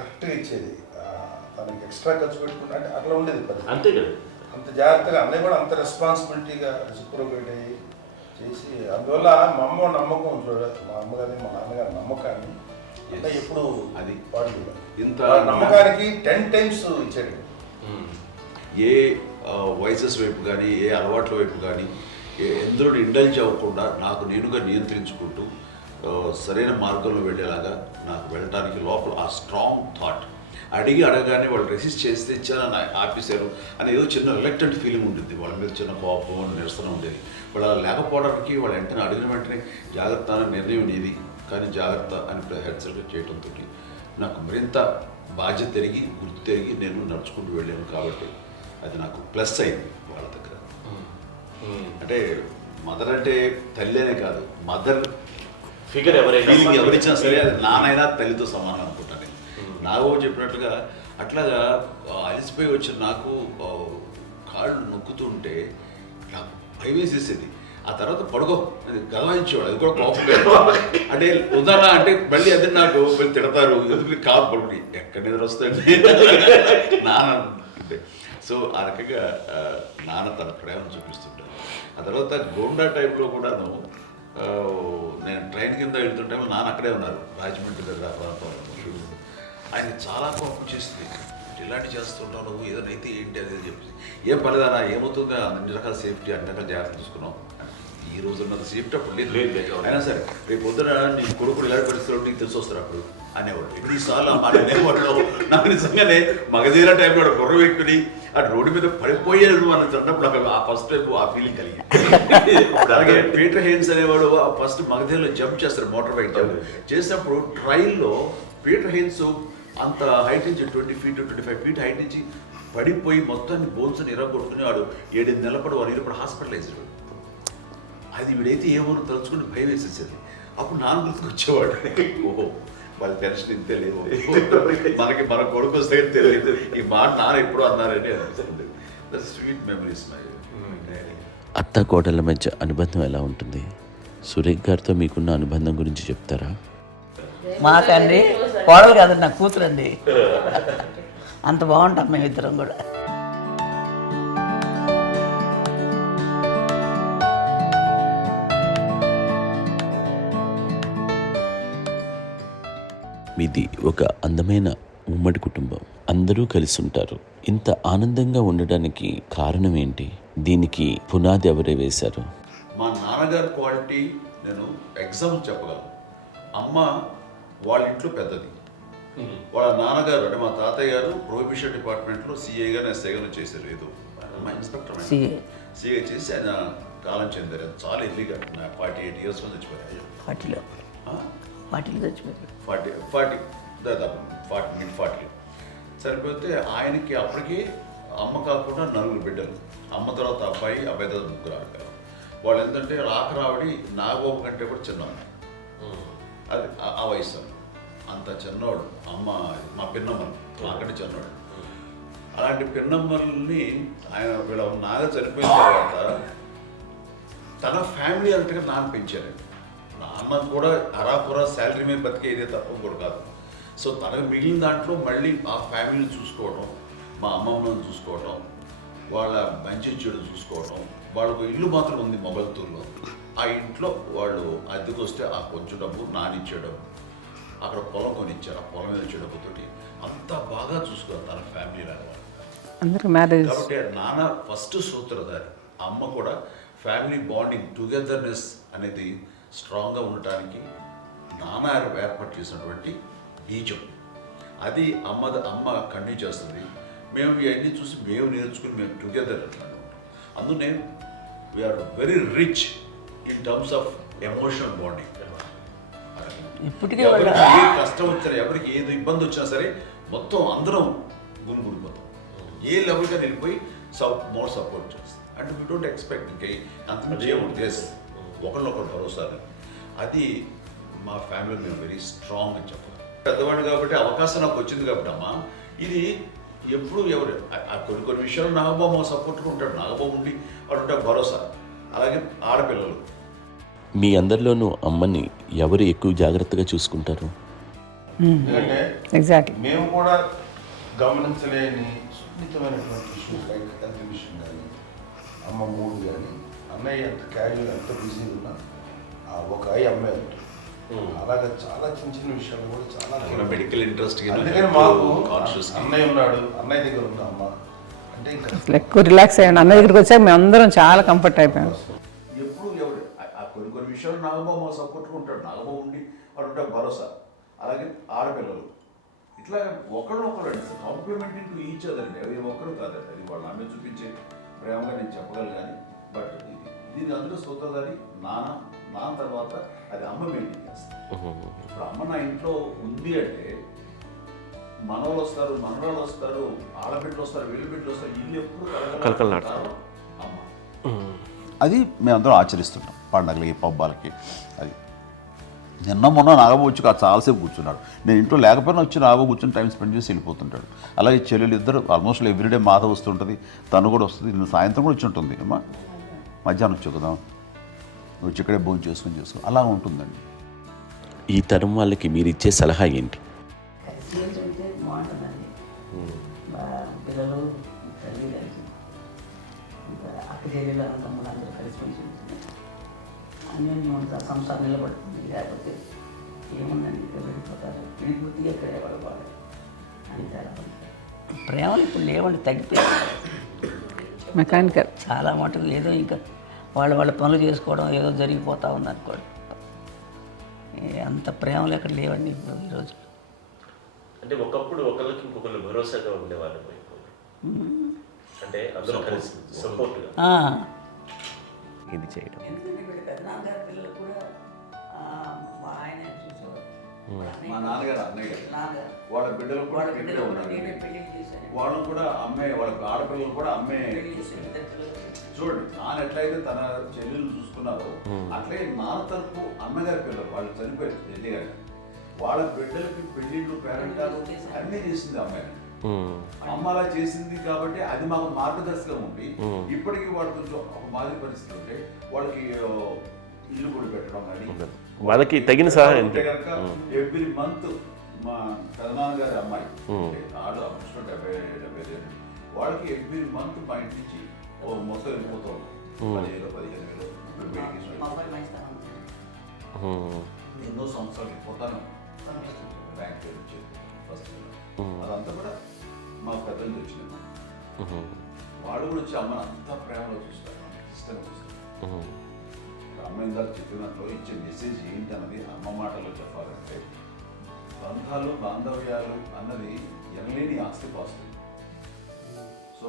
కరెక్ట్గా ఇచ్చేది. తనకి ఎక్స్ట్రా ఖర్చు పెట్టుకుంటే అంటే అట్లా ఉండేది పరిస్థితి. అంతే కదా. అంత జాగ్రత్తగా అన్నయ్య కూడా అంత రెస్పాన్సిబిలిటీగా రెసిప్రోకేట్ అయ్యి చేసి, అందువల్ల మా అమ్మ నమ్మకం చూడాలి, మా అమ్మగారి మా నాన్నగారి నమ్మకాన్ని అన్నయ్య ఎప్పుడు అది వాడు ఇంత నమ్మకానికి 10 times ఇచ్చాడు. ఏ వయసెస్ వైపు కానీ ఏ అలవాట్ల వైపు కానీ ఎందులో ఇండల్జ్ అవ్వకుండా నాకు నేనుగా నియంత్రించుకుంటూ సరైన మార్గంలో వెళ్ళేలాగా నాకు వెళ్ళడానికి లోపల ఆ స్ట్రాంగ్ థాట్. అడగగానే వాళ్ళు రెసిస్ట్ చేస్తే ఇచ్చానని ఆపేశారు అని ఏదో చిన్న రిలక్టెంట్ ఫీలింగ్ ఉంటుంది, వాళ్ళ మీద చిన్న కోపం నిరసన ఉండేది. వాళ్ళు అలా లేకపోవడానికి వాళ్ళు వెంటనే అడిగిన వెంటనే జాగ్రత్త అనే నిర్ణయం ఉండేది. కానీ జాగ్రత్త అని హెచ్చరిక చేయడంతో నాకు మరింత బాధ్యత తిరిగి గుర్తు తిరిగి నేను నడుచుకుంటూ వెళ్ళాను. కాబట్టి అది నాకు ప్లస్ అయింది వాళ్ళ దగ్గర. అంటే మదర్ అంటే తల్లి అనే కాదు, మదర్ ఫిగర్ ఎవరిచ్చినా సరే అది నానైనా తల్లితో సమానం అనుకుంటాను. నాకు చెప్పినట్లుగా అట్లాగా అలిసిపోయి వచ్చిన నాకు కాళ్ళు నొక్కుతుంటే నాకు భయం వేసేసేది. ఆ తర్వాత పడుకో అది గదవాయించేవాడు, అది కూడా కోపం. అంటే ఉదాహరణ అంటే మళ్ళీ అది నాకు తిడతారు, ఎందుకు కాదు పడుకుని ఎక్కడ నిద్ర వస్తాయండి నాన్న అంటే. సో ఆ రకంగా నాన్న తన ప్రేమ చూపిస్తుంటాను. ఆ తర్వాత గోండా టైప్లో కూడాను నేను ట్రైన్ కింద వెళ్తుంటే నాన్న అక్కడే ఉన్నారు, రాజమండ్రి దగ్గర ఆ ప్రాంతంలో. ఆయన చాలా కోపం చేస్తుంది, ఇలాంటి చేస్తుంటావు నువ్వు, ఏదైనా అయితే ఏంటి అనేది చెప్పేసి. ఏం పర్లేదన్నా ఏమవుతుందో అన్ని రకాల సేఫ్టీ అన్ని రకాల జాగ్రత్త తీసుకున్నాం. ఈ రోజు ఉన్నది సేఫ్టీ అప్పుడు లేదు. అయినా సరే రేపు పొద్దున నీ కొడుకులు ఇలాంటి పరిస్థితుల్లో నీకు తెలిసి వస్తారు అప్పుడు అనేవాడు. ఎన్నిసార్లు అనేవాళ్ళు నాకు నిజంగానే మగధీర టైంలో గుర్ర వ్యక్తుని ఆ రోడ్డు మీద పడిపోయాడు అని అన్నప్పుడు నాకు ఆ ఫస్ట్ టైం ఆ ఫీలింగ్ కలిగింది. అలాగే పీటర్ హెయిన్స్ అనేవాడు ఫస్ట్ మగధీరలో జంప్ చేస్తారు, మోటార్ బైక్ జంప్ చేసినప్పుడు ట్రైల్లో పీటర్ హెయిన్స్ అంత హైట్ నుంచి 20 feet 25 feet హైట్ నుంచి పడిపోయి మొత్తాన్ని బోన్స్ని ఎరగొట్టుకుని వాడు 7 నెలల వాడు ఇరప్పుడు హాస్పిటలైజ్డ్. అది వీడైతే ఏమో తలుచుకుని భయం వేసేసేది. అప్పుడు నాన్న గుర్తుకు వచ్చేవాడు, ఓహో వాళ్ళ టెన్షన్ ఇంతే లేదు, మనకి మన కొడుకు వస్తే తెలియదు ఈ మాట నాన్న ఎప్పుడు అన్నారని అనిపిస్తుంది. Sweet memories. అత్త కోడళ్ళ మధ్య అనుబంధం ఎలా ఉంటుంది? సురేఖ్ గారితో మీకున్న అనుబంధం గురించి చెప్తారా? మాకండి కోడలు కాదండి, నా కూతురండి. అంత బాగుంటాం మేమిద్దరం కూడా. మీది ఒక అందమైన ఉమ్మడి కుటుంబం, అందరూ కలిసి ఉంటారు. ఇంత ఆనందంగా ఉండడానికి కారణం ఏంటి? దీనికి పునాది ఎవరే వేశారు? మా నాన్నగారి క్వాలిటీ నేను ఎగ్జాంపుల్ చెప్పగలను. అమ్మ వాళ్ళ ఇంట్లో పెద్దది, వాళ్ళ నాన్నగారు అంటే మా తాతయ్య గారు ప్రొహిబిషన్ డిపార్ట్మెంట్లో సిఐగా ఎస్ఐగా చేశారు. ఏదో మా ఇన్స్పెక్టర్ సిఐ చేసి ఆయన కాలం చెందారు. చాలా ఎర్లీగా 48 years చచ్చిపోయారు. 40 చచ్చిపోయారు. 40 దాదాపు 40 సరిపోతే ఆయనకి అప్పటికి అమ్మ కాకుండా 4 బిడ్డలు. అమ్మ తర్వాత అబ్బాయి తర్వాత 3 ఆడపిల్లలు. వాళ్ళు ఏంటంటే రాకరావడి నాగబాబు కంటే కూడా చిన్నవాడు. అది ఆ వయసు అంత చిన్నవాడు. అమ్మ మా పిన్నమ్మలు నాకంటే చిన్నవాడు. అలాంటి పిన్నమ్మల్ని ఆయన వీళ్ళ నాగ చనిపోయిన తర్వాత తన ఫ్యామిలీ అంతగా నాన్న పెంచారు. నాన్న కూడా అరాపురా శాలరీ మీద బతికేదే తప్ప కూడా కాదు. సో తనకు మిగిలిన దాంట్లో మళ్ళీ ఆ ఫ్యామిలీని చూసుకోవడం, మా అమ్మమ్మను చూసుకోవడం, వాళ్ళ మంచి చెడు చూసుకోవడం. వాళ్ళకు ఇల్లు మాత్రం ఉంది మొగల్తూరులో. ఆ ఇంట్లో వాళ్ళు అద్దెకు వస్తే ఆ కొంచెం డబ్బు నానిచ్చే డబ్బు, అక్కడ పొలం కొనిచ్చారు, ఆ పొలం మీద వచ్చే డబ్బుతోటి అంతా బాగా చూసుకోవాలి తన ఫ్యామిలీ లాగా. కాబట్టి నాన్న ఫస్ట్ సూత్రధారి. అమ్మ కూడా ఫ్యామిలీ బాండింగ్ టుగెదర్నెస్ అనేది స్ట్రాంగ్గా ఉండటానికి నాన్న ఏర్పాటు చేసినటువంటి బీజం. అది అమ్మ కంటిన్యూ చేస్తుంది. మేము ఇవన్నీ చూసి మేము నేర్చుకుని మేము టుగెదర్ ఉంటాం. అందునే we are very rich in terms of emotional bonding. ఎవరికి ఏ కష్టం వచ్చినా, ఎవరికి ఏది ఇబ్బంది వచ్చినా సరే మొత్తం అందరం గురిపోతాం. ఏ లెవెల్గా వెళ్ళిపోయి మోర్ సపోర్ట్ చేస్తాం. అంటే వీ డోంట్ ఎక్స్పెక్ట్ ఇంకా అంతమంది ఏముంటుంది ఒకరినొకరు భరోసా. అది మా ఫ్యామిలీ మేము వెరీ స్ట్రాంగ్ అని చెప్పాలి. పెద్దవాడు కాబట్టి అవకాశం నాకు వచ్చింది కాబట్టి అమ్మ ఇది ఎప్పుడు ఎవరు కొన్ని విషయాలు నాగబాబు సపోర్ట్గా ఉంటాడు. నాగబాబు ఉండి వాడు ఉంటాడు భరోసా. అలాగే ఆడపిల్లలు. మీ అందరిలోనూ అమ్మని ఎవరు ఎక్కువ జాగ్రత్తగా చూసుకుంటారు? ఎందుకంటే ఎగ్జాక్ట్లీ. మేము కూడా గమనించలేని సున్నితమైనటువంటి ఇష్యూస్ లైక్ హెల్త్ విషయం కానీ అమ్మ మూడు కానీ అన్నయ్య ఎంత క్యాజువల్ ఎంత బిజీ ఉన్నా ఒక అమ్మాయి ఉంటుంది. అలాగే చాలా చిన్న చిన్న విషయాలు కూడా చాలా మెడికల్ ఇంట్రెస్ట్. అందుకని మాకు అన్నయ్య ఉన్నాడు, అన్నయ్య దగ్గర ఉన్న అమ్మ అంటే ఇంకా ఎక్కువ రిలాక్స్ అయ్యాను. అన్న దగ్గరికి వచ్చాక మేము అందరం చాలా కంఫర్ట్ అయిపోయాం. ఎప్పుడు ఎవరు కొన్ని విషయాలు నాగబాబు సపోర్ట్గా ఉంటాడు. నాగబాబు ఉండి వాడు ఉంటే భరోసా. అలాగే ఆడపిల్లలు ఇట్లా ఒకళ్ళొకరు కాంప్లిమెంటింగ్ టు ఈచ్ అదర్ అండి. అవి ఒక్కరు కాదండి, అది వాళ్ళు ఆమె చూపించే ప్రేమగా నేను చెప్పగలను. కానీ బట్ దీని అందులో సూత్రధారి నాన్న తర్వాత అది అమ్మ మెయింటైన్ చేస్తుంది. ఇప్పుడు అమ్మ నా ఇంట్లో ఉంది అంటే మనవాళ్ళు వస్తారు, మనవాళ్ళు వస్తారు, ఆడబిడ్డలు వస్తారు, వీళ్ళబిడ్డలు వస్తారు, ఇల్లు ఎప్పుడు కలకలాడతారు అమ్మ. అది మేమందరం ఆచరిస్తుంటాం పండగలకి పబ్బాలకి. అది నిన్న మొన్న నాగబాబు వచ్చి చాలాసేపు కూర్చున్నాడు. నేను ఇంట్లో లేకపోయినా వచ్చి నాగబాబు కూర్చొని టైం స్పెండ్ చేసి వెళ్ళిపోతుంటాడు. అలాగే చెల్లెలు ఇద్దరు ఆల్మోస్ట్ ఎవ్రీడే మాత వస్తుంటుంది, తను కూడా వస్తుంది. నేను సాయంత్రం కూడా వచ్చి ఉంటుంది. అమ్మా మధ్యాహ్నం వచ్చి కదా వచ్చి ఇక్కడే భోజనం చేసుకో అలా ఉంటుందండి. ఈ తరం వాళ్ళకి మీరు ఇచ్చే సలహా ఏంటి? కలిసి ఉంటే బాగుంటుందండి. పిల్లలు తల్లి కలిసి అక్క చెల్లెలు తమ్ముడు అందరూ కలిసిమెలిసి ఉంటుంది. అన్యోన్యం ఉంటుంది, సంసారం నిలబడుతుంది. లేకపోతే ఏముందండి ఇక్కడ వెళ్ళిపోతారు, విడిపోతే ఎక్కడే పడబాడు అంతే. ప్రేమలు ఇప్పుడు లేవండి, తగ్గిపోయింది. మెకానికల్ చాలా మటుకు ఏదో ఇంకా వాళ్ళ పనులు చేసుకోవడం ఏదో జరిగిపోతూ ఉంది అనుకోండి. అంత ప్రేమలు ఎక్కడ లేవండి ఇప్పుడు ఈ రోజు. అంటే ఒకప్పుడు ఒకరికి ఇంకొకరు భరోసాగా ఉండేవాళ్ళు, అంటే అందరూ కలిసి సపోర్ట్గా ఇది చేయడం. ఎందుకంటే వీళ్ళ పెద్దనాన్నగారి పిల్లలు కూడా ఆయన చూసేవారు. మా నాన్నగారు అన్నయ్య గారు నాన్నగారు వాళ్ళ బిడ్డలు కూడా వాళ్ళ ఇక్కడే బిడ్డలు కూడా ఉన్నారు. నేనే పెళ్లి చేశాను. వాళ్ళని కూడా అమ్మాయి, వాళ్ళ ఆడపిల్లలు కూడా అమ్మాయి పెళ్లి చేశాను, ఇద్దరు పిల్లలు. చూడండి. నాన్న ఎట్లయితే తన చెల్లెలు చూసుకున్నారో అట్లే నాన్న తరపు అమ్మగారి పిల్లలు వాళ్ళు చనిపోయారు చెల్లి గారు, వాళ్ళ బిడ్డలకి పెళ్లిళ్ళు పేరెంటాలు అన్నీ చేసింది అమ్మాయి. అమ్మ అలా చేసింది కాబట్టి అది మాకు మార్గదర్శకం ఉంది. ఇప్పటికీ వాళ్ళు కొంచెం ఒక మాదిరి పరిస్థితి ఉంటే వాళ్ళకి ఇల్లు కూడా పెట్టడం కానీ వాళ్ళకి తగిన సహాయం ఉంటే కనుక ఎవ్రీ మంత్ మా పెదనాన్న గారి అమ్మాయి ఆడు అప్పుడు 70 వాళ్ళకి ఎవ్రీ మంత్ మా ఇంటి నుంచి మొత్తం వెళ్ళిపోతాం 10,000-15,000 మా అబ్బాయి మంచితనం. ఎన్నో సంవత్సరాలు వెళ్ళిపోతాను. బ్యాంక్ వచ్చేది ఫస్ట్ అదంతా కూడా మా పెద్దలు వచ్చింది. వాళ్ళు కూడా వచ్చి అమ్మని అంతా ప్రేమలో చూస్తారు, ఇష్టంగా చూస్తారు. అమ్మ ఇందాక చెప్పినట్లు ఇచ్చే మెసేజ్ ఏంటన్నది అమ్మ మాటలో చెప్పాలంటే బంధాలు బాంధవ్యాలు అన్నది ఎనలేని ఆస్తిపాస్తులు. సో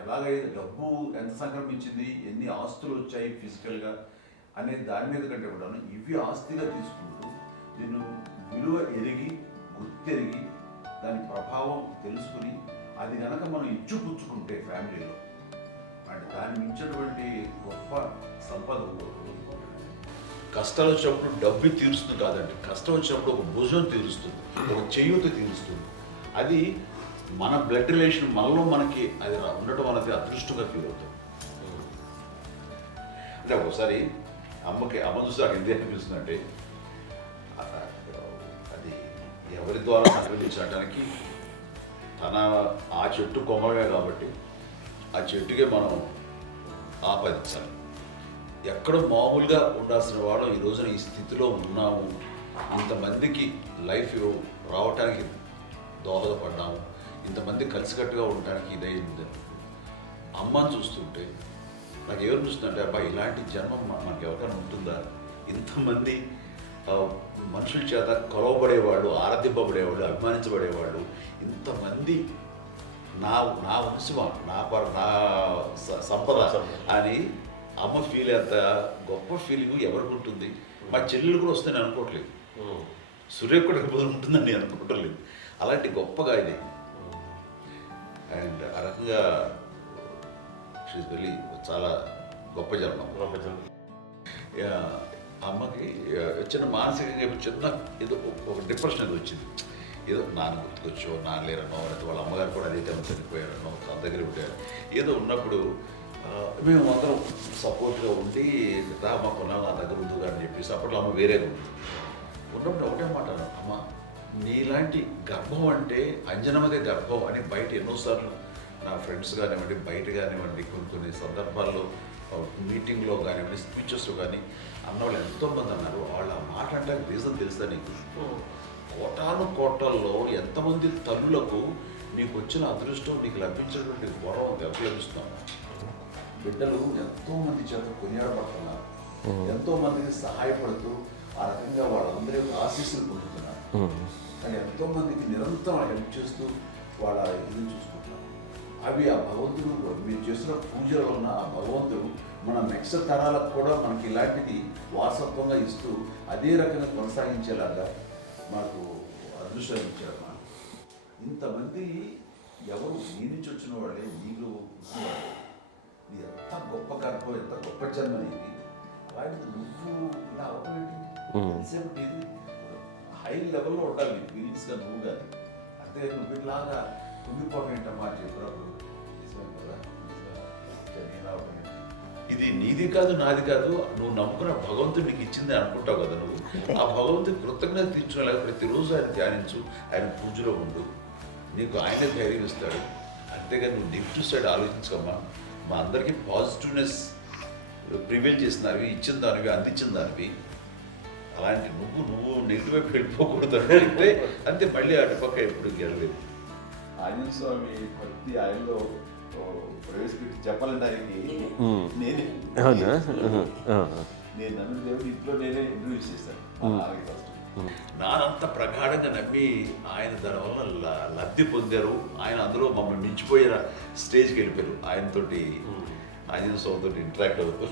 ఎలాగైతే డబ్బు ఎంత సంక్రమించింది, ఎన్ని ఆస్తులు వచ్చాయి ఫిజికల్గా అనే దాని మీద కంటే కూడా ఇవి ఆస్తిగా తీసుకుంటూ దీన్ని విలువ ఎరిగి గుర్తెరిగి దాని ప్రభావం తెలుసుకుని అది కనుక మనం ఇచ్చిపుచ్చుకుంటే ఫ్యామిలీలో అంటే దాన్ని మించినటువంటి గొప్ప సంపద ఉండదు. కష్టాలు వచ్చినప్పుడు డబ్బు తీరుస్తుంది కాదండి, కష్టం వచ్చినప్పుడు ఒక భుజం తీరుస్తుంది, ఒక చేయూత తీరుస్తుంది. అది మన బ్లడ్ రిలేషన్ మనలో మనకి అది ఉండటం అనేది అదృష్టంగా ఫీల్ అవుతాం. అంటే ఒకసారి అమ్మ చూసి నాకు ఎందుకు అనిపిస్తుంది అంటే అది ఎవరి ద్వారా సంక్రమించడానికి తన ఆ చెట్టు కొమ్మలమే కాబట్టి ఆ చెట్టుకే మనం ఆపాదించాలి. ఎక్కడో మామూలుగా ఉండాల్సిన వాడు ఈ రోజున ఈ స్థితిలో ఉన్నాము, ఇంతమందికి లైఫ్ రావటానికి దోహదపడ్డాము, ఇంతమంది కలిసికట్టుగా ఉండటానికి ఇదైంది. అమ్మని చూస్తుంటే నాకు ఏమనిపిస్తుందంటే అబ్బాయి ఇలాంటి జన్మం మనకి ఎవరికైనా ఉంటుందా? ఇంతమంది మనుషుల చేత కొలవబడేవాళ్ళు, ఆరాధింపబడేవాళ్ళు, అభిమానించబడేవాళ్ళు, ఇంతమంది నా వంశమా నా సంపద అని అమ్మ ఫీల్ అంత గొప్ప ఫీలింగ్ ఎవరికి ఉంటుంది? మా చెల్లెలు కూడా వస్తే నేను అనుకోవట్లేదు, సూర్య కూడా ఉంటుందని నేను అనుకోవట్లేదు. అలాంటి గొప్పగా ఇది అండ్ ఆ రకంగా షీఈస్ వెరీ చాలా గొప్ప జన్మ. అమ్మకి చిన్న మానసికంగా చిన్న ఏదో ఒక డిప్రెషన్ ఏదో వచ్చింది, ఏదో నాన్న గుర్తుకొచ్చో నాన్న లేరనో లేకపోతే వాళ్ళ అమ్మగారు కూడా అదే టైం చనిపోయారనో తన దగ్గర ఉంటారు ఏదో ఉన్నప్పుడు మేము అందరం సపోర్ట్గా ఉండి మా కొన్నాళ్ళు నా దగ్గర ఉందిగా అని చెప్పేసి అప్పట్లో అమ్మ వేరేగా ఉంది. ఉన్నప్పుడు ఒకటే మాట అమ్మ నీలాంటి గర్భం అంటే అంజనమదే గర్భం అని బయట ఎన్నోసార్లు నా ఫ్రెండ్స్ కానివ్వండి, బయట కానివ్వండి, కొన్ని సందర్భాల్లో మీటింగ్లో కానివ్వండి, స్పీచెస్లో కానీ అన్నవాళ్ళు ఎంతోమంది అన్నారు. వాళ్ళు ఆ మాట అంటే రీజన్ తెలుసా నీకు? కోటాను కోటల్లో ఎంతమంది తల్లులకు నీకు వచ్చిన అదృష్టం, నీకు లభించినటువంటి వరం ఎవరు లభిస్తున్నావు? బిడ్డలు ఎంతోమంది చేత కొనియాడబడుతున్నారు, ఎంతోమందికి సహాయపడుతూ ఆ రకంగా వాళ్ళందరి యొక్క ఆశీస్సులు పొందుతున్నారు. కానీ ఎంతోమందికి నిరంతరం హెల్ప్ చేస్తూ వాళ్ళ ఇది చూసుకుంటున్నారు. అవి ఆ భగవంతుడు మీరు చేస్తున్న పూజలో ఉన్న ఆ భగవంతుడు మన నెక్స్ట్ తరాలకు కూడా మనకి ఇలాంటిది వారసత్వంగా ఇస్తూ అదే రకంగా కొనసాగించేలాగా మనకు అదృష్టం ఇచ్చారు. ఇంతమంది ఎవరు నీ నుంచి వచ్చిన వాళ్ళే నీకు ఇది ఎంత గొప్ప గర్భం, ఎంత గొప్ప జన్మ నీది. అలాంటి నువ్వు ఇలా అవటమేంటి? ఎంతసేపు ఇది హై లెవెల్లో ఉండాలి ఫీలింగ్స్గా నువ్వు కానీ. అంతే నువ్వు ఇలాగా కుంగిపోవడం ఏంటమ్మా చెప్పినప్పుడు ఇది నీది కాదు, నాది కాదు, నువ్వు నమ్ముకున్న భగవంతుడు నీకు ఇచ్చింది అనుకుంటావు కదా. నువ్వు ఆ భగవంతుడి కృతజ్ఞత తీర్చుకోలేక ప్రతిరోజు ఆయన ధ్యానించు, ఆయన పూజలో ఉండు, నీకు ఆయనే ధైర్యం ఇస్తాడు. అంతేగాని నువ్వు నెగిటివ్ సైడ్ ఆలోచించుకోమ్మా. మా అందరికీ పాజిటివ్నెస్ ప్రివైల్ చేసిన దానివి, ఇచ్చిన దానివి, అందించిన దానివి. అలాంటి నువ్వు నెగిటివ్ వైపు వెళ్ళిపోకూడదు అంటే అంతే. మళ్ళీ అటుపక్క ఎప్పుడు గెలలేదు. ఆంజనేయ స్వామి భక్తి ఆయనలో ప్రవేశపెట్టి చెప్పాలంటే ఆయనకి నేనే నేను నమ్మిన దేవుడు ఇంట్లో నేనే ఇంట్రడ్యూస్ చేశాను. నానంత ప్రగాఢంగా నమ్మి ఆయన దానివల్ల లబ్ధి పొందారు. ఆయన అందులో మమ్మల్ని మించిపోయే స్టేజ్కి వెళ్ళిపోయారు. ఆయనతోటి ఆంజనేయ స్వామితో ఇంటరాక్ట్ అవుతూ